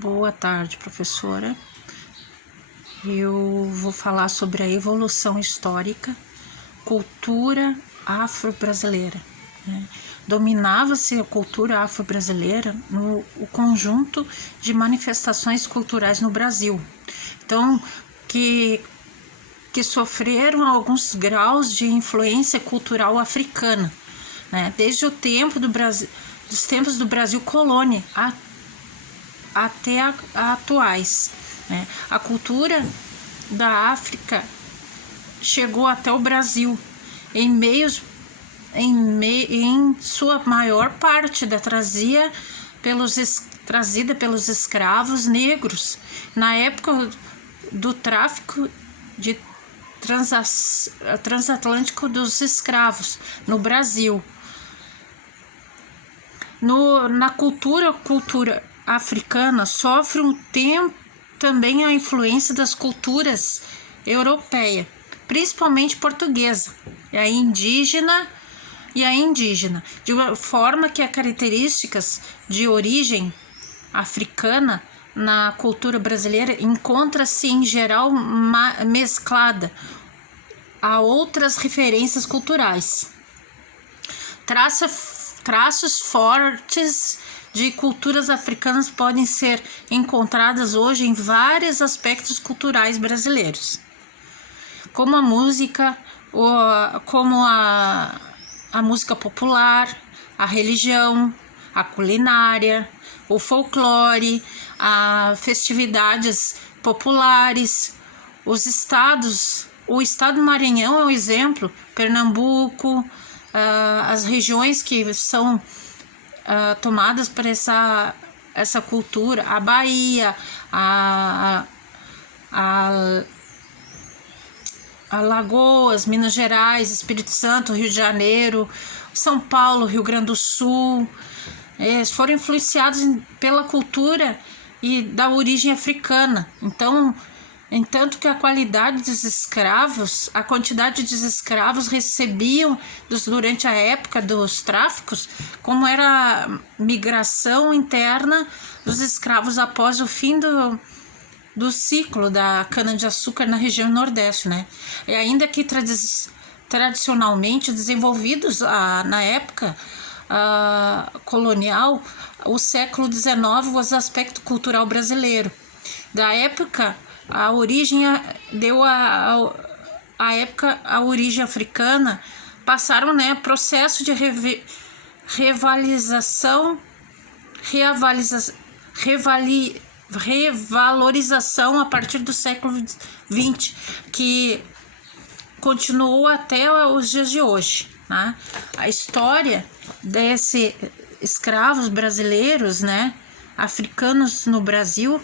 Boa tarde, professora. Eu vou falar sobre a evolução histórica, cultura afro-brasileira. Dominava-se a cultura afro-brasileira no conjunto de manifestações culturais no Brasil. Então, que sofreram alguns graus de influência cultural africana, né? Desde o tempo dos tempos do Brasil colônia até atuais, né? A cultura da África chegou até o Brasil em sua maior parte trazida pelos escravos negros na época do tráfico transatlântico dos escravos no Brasil. Na cultura africana sofre um tempo também a influência das culturas europeias, principalmente portuguesa e a indígena, de uma forma que as características de origem africana na cultura brasileira encontra-se em geral mesclada a outras referências culturais. Traços fortes de culturas africanas podem ser encontradas hoje em vários aspectos culturais brasileiros, como a música, como a música popular, a religião, a culinária, o folclore, as festividades populares, os estados. O estado do Maranhão é um exemplo, Pernambuco, as regiões que são tomadas por essa cultura, a Bahia, a Alagoas, Minas Gerais, Espírito Santo, Rio de Janeiro, São Paulo, Rio Grande do Sul, foram influenciados pela cultura e da origem africana. Então, entanto que a quantidade de escravos recebiam durante a época dos tráficos, como era a migração interna dos escravos após o fim do ciclo da cana-de-açúcar na região nordeste, né? E ainda que tradicionalmente desenvolvidos na época colonial, o século XIX, o aspecto cultural brasileiro. Da época, a origem a origem africana passaram, né, processo de revalorização a partir do século XX, que continuou até os dias de hoje, né? A história desses escravos brasileiros, né, africanos no Brasil,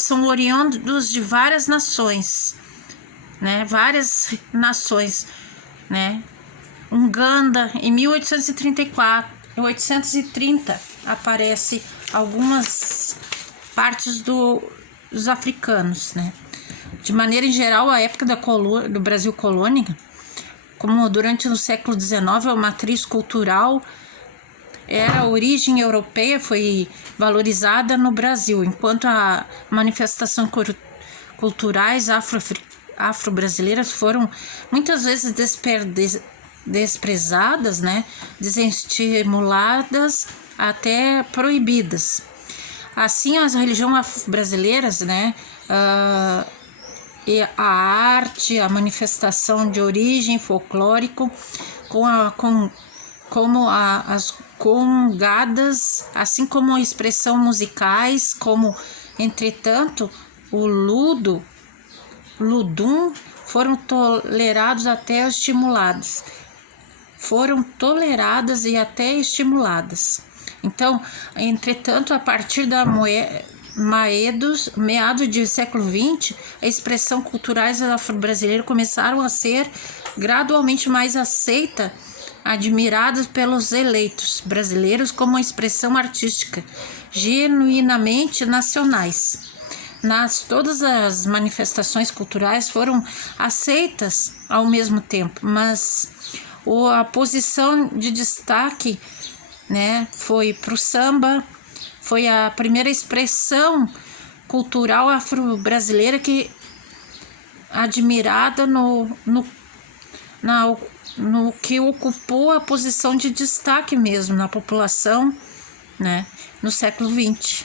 são oriundos de várias nações, né? Uganda, em 1830 aparece algumas partes dos africanos, né? De maneira em geral, a época do Brasil colônia, como durante o século XIX, a matriz cultural era a origem europeia, foi valorizada no Brasil, enquanto a manifestação culturais afro-brasileiras foram muitas vezes desprezadas, né, desestimuladas, até proibidas. Assim, as religiões afro-brasileiras, né, e a arte, a manifestação de origem folclórico, como as congadas, assim como a expressão musicais, como, entretanto, o ludum, foram toleradas e até estimuladas. Então, entretanto, a partir da meados do século XX, a expressão culturais afro-brasileiras começaram a ser gradualmente mais aceita, admiradas pelos eleitos brasileiros como uma expressão artística genuinamente nacionais. Todas as manifestações culturais foram aceitas ao mesmo tempo, mas a posição de destaque, né, foi para o samba, foi a primeira expressão cultural afro-brasileira que admirada no que ocupou a posição de destaque mesmo na população, né, no século XX.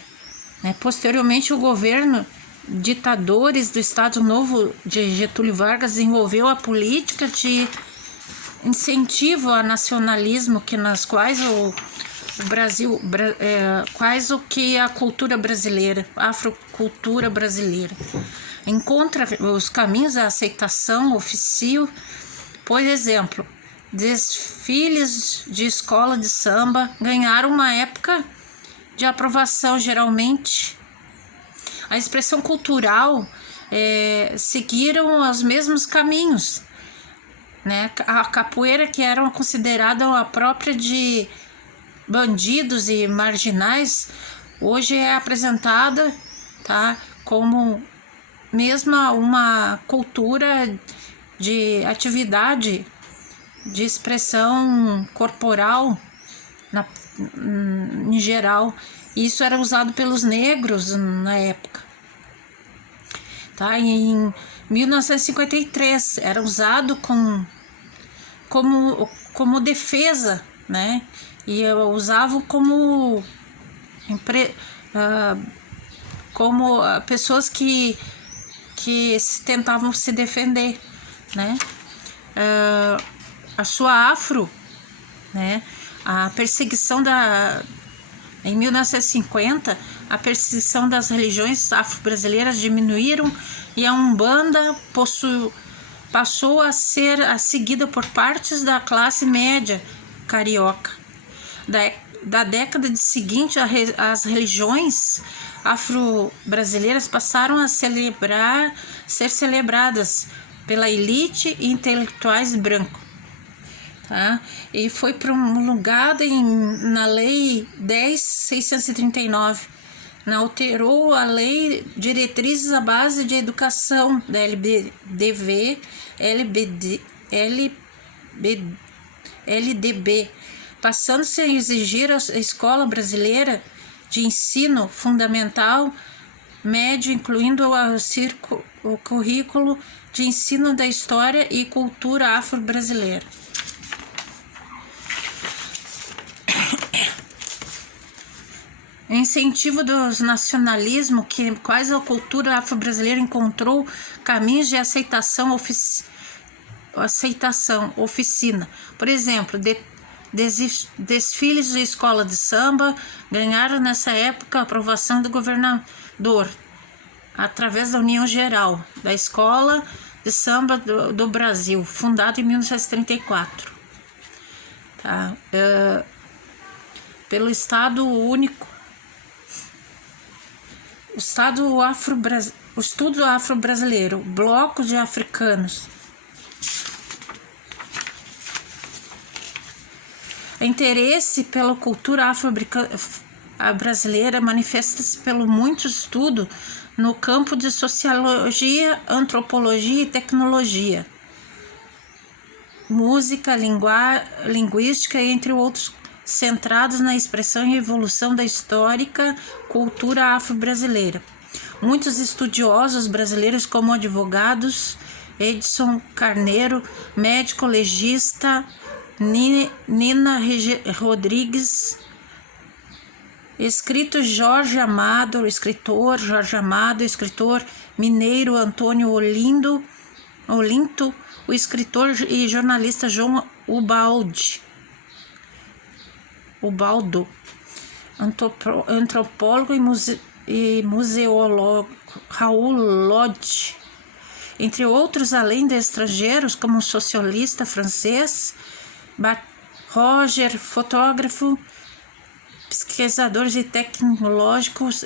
Né? Posteriormente, o governo ditadores do Estado Novo de Getúlio Vargas desenvolveu a política de incentivo ao nacionalismo, que nas quais o Brasil, quais o que a cultura brasileira, a afrocultura brasileira, encontra os caminhos da aceitação oficial. Por exemplo, desfiles de escola de samba ganharam uma época de aprovação geralmente. A expressão cultural seguiram os mesmos caminhos, né? A capoeira, que era considerada a própria de bandidos e marginais, hoje é apresentada, tá, como mesma uma cultura de atividade de expressão corporal em geral. Isso era usado pelos negros na época, tá? Em 1953 era usado como defesa, né? E usavam como pessoas que tentavam se defender, né? A sua afro, né? A perseguição em 1950, a perseguição das religiões afro-brasileiras diminuíram e a Umbanda passou a ser seguida por partes da classe média carioca. Da década seguinte, as religiões afro-brasileiras passaram a ser celebradas pela elite e intelectuais brancos. Tá? E foi promulgada na Lei 10.639, alterou a Lei Diretrizes à Base de Educação da LDB, passando-se a exigir à escola brasileira de ensino fundamental médio, incluindo o currículo de ensino da história e cultura afro-brasileira. Incentivo dos nacionalismo, quais a cultura afro-brasileira encontrou caminhos de aceitação, oficina. Por exemplo, desfiles de escola de samba ganharam nessa época a aprovação do governador, através da União Geral da Escola de Samba do Brasil, fundada em 1934. Tá? Pelo Estado Único, o Estudo Afro-Brasileiro, Bloco de Africanos. O interesse pela cultura afro-brasileira manifesta-se pelo muito estudo no campo de sociologia, antropologia e tecnologia, música, linguística, entre outros, centrados na expressão e evolução da histórica cultura afro-brasileira. Muitos estudiosos brasileiros, como advogados Edson Carneiro, médico legista Nina Rodrigues, escritor Jorge Amado, escritor mineiro Antônio Olinto, o escritor e jornalista João Ubaldo, antropólogo e museólogo Raul Lodge, entre outros, além de estrangeiros como o socialista francês Roger, fotógrafo, pesquisadores e tecnológicos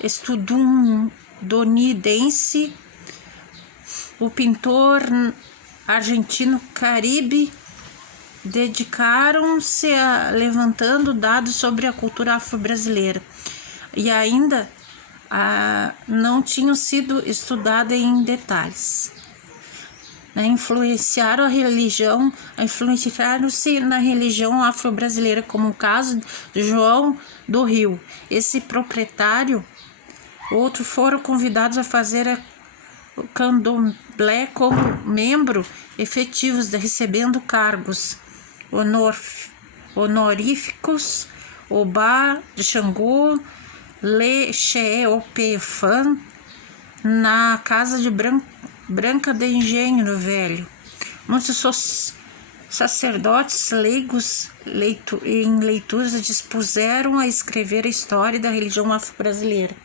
estadunidense, o pintor argentino Caribe, dedicaram-se a levantando dados sobre a cultura afro-brasileira e ainda não tinham sido estudadas em detalhes. né, influenciaram-se na religião afro-brasileira, como o caso de João do Rio. Esse proprietário, outros foram convidados a fazer o candomblé como membro efetivos, recebendo cargos honoríficos, Obá de Xangô, Le Cheopefan, na casa de Branca de Engenho Velho. Muitos sacerdotes leigos em leituras dispuseram a escrever a história da religião afro-brasileira.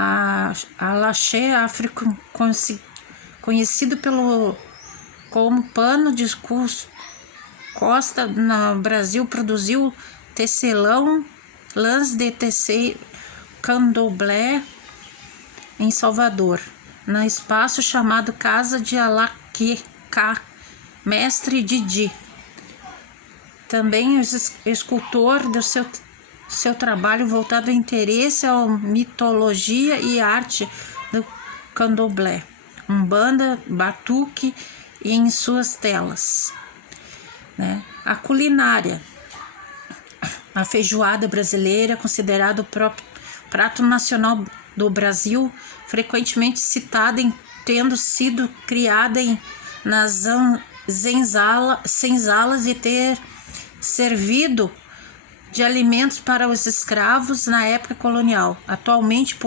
A Alaxé África, conhecido como pano de costa no Brasil, produziu tecelão, lãs de tecer candomblé em Salvador, no espaço chamado Casa de Alaquecá, mestre Didi. Também escultor do seu trabalho voltado ao interesse à mitologia e arte do candomblé, umbanda, batuque e em suas telas, né? A culinária. A feijoada brasileira, considerado o próprio prato nacional do Brasil, frequentemente citada em tendo sido criada nas senzalas e ter servido de alimentos para os escravos na época colonial. Atualmente,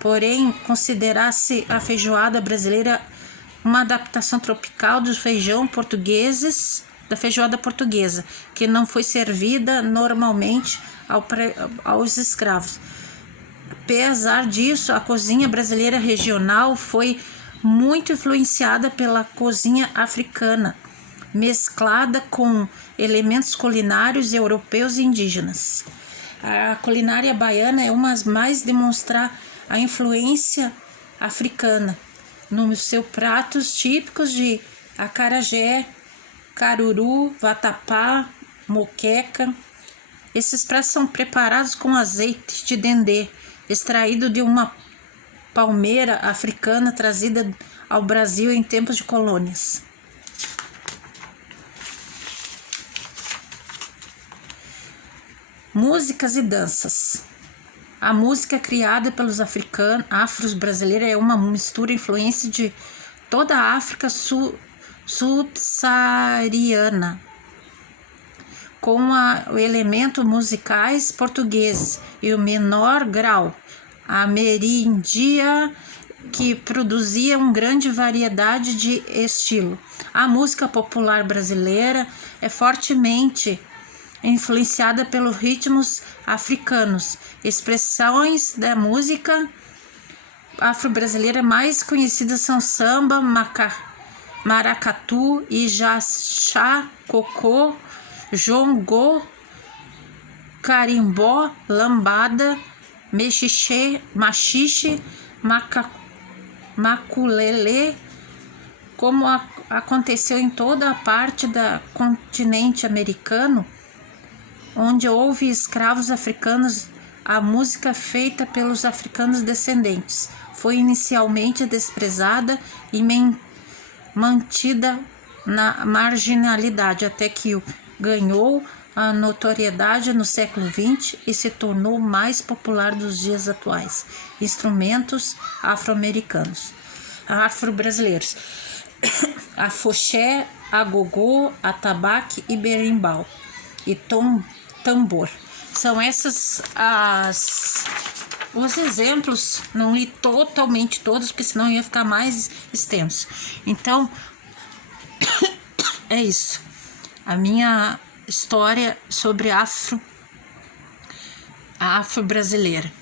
porém, considera-se a feijoada brasileira uma adaptação tropical da feijoada portuguesa, que não foi servida normalmente aos escravos. Apesar disso, a cozinha brasileira regional foi muito influenciada pela cozinha africana, mesclada com elementos culinários europeus e indígenas. A culinária baiana é uma das mais demonstrar a influência africana nos seus pratos típicos de acarajé, caruru, vatapá, moqueca. Esses pratos são preparados com azeite de dendê, extraído de uma palmeira africana trazida ao Brasil em tempos de colônias. Músicas e danças. A música criada pelos afros brasileiros é uma mistura influência de toda a África subsaariana, com elementos musicais portugueses e o menor grau ameríndia, que produzia uma grande variedade de estilo. A música popular brasileira é fortemente influenciada pelos ritmos africanos. Expressões da música afro-brasileira mais conhecidas são samba, maracatu, ijexá, cocô, jongô, carimbó, lambada, machixe, maculelê. Como aconteceu em toda a parte do continente americano, onde houve escravos africanos, a música feita pelos africanos descendentes foi inicialmente desprezada e mantida na marginalidade, até que ganhou a notoriedade no século XX e se tornou mais popular dos dias atuais. Instrumentos afro-brasileiros: afoxé, agogô, atabaque e berimbau e tambor. São esses os exemplos. Não li totalmente todos, porque senão ia ficar mais extenso. Então, é isso. A minha história sobre a afro-brasileira.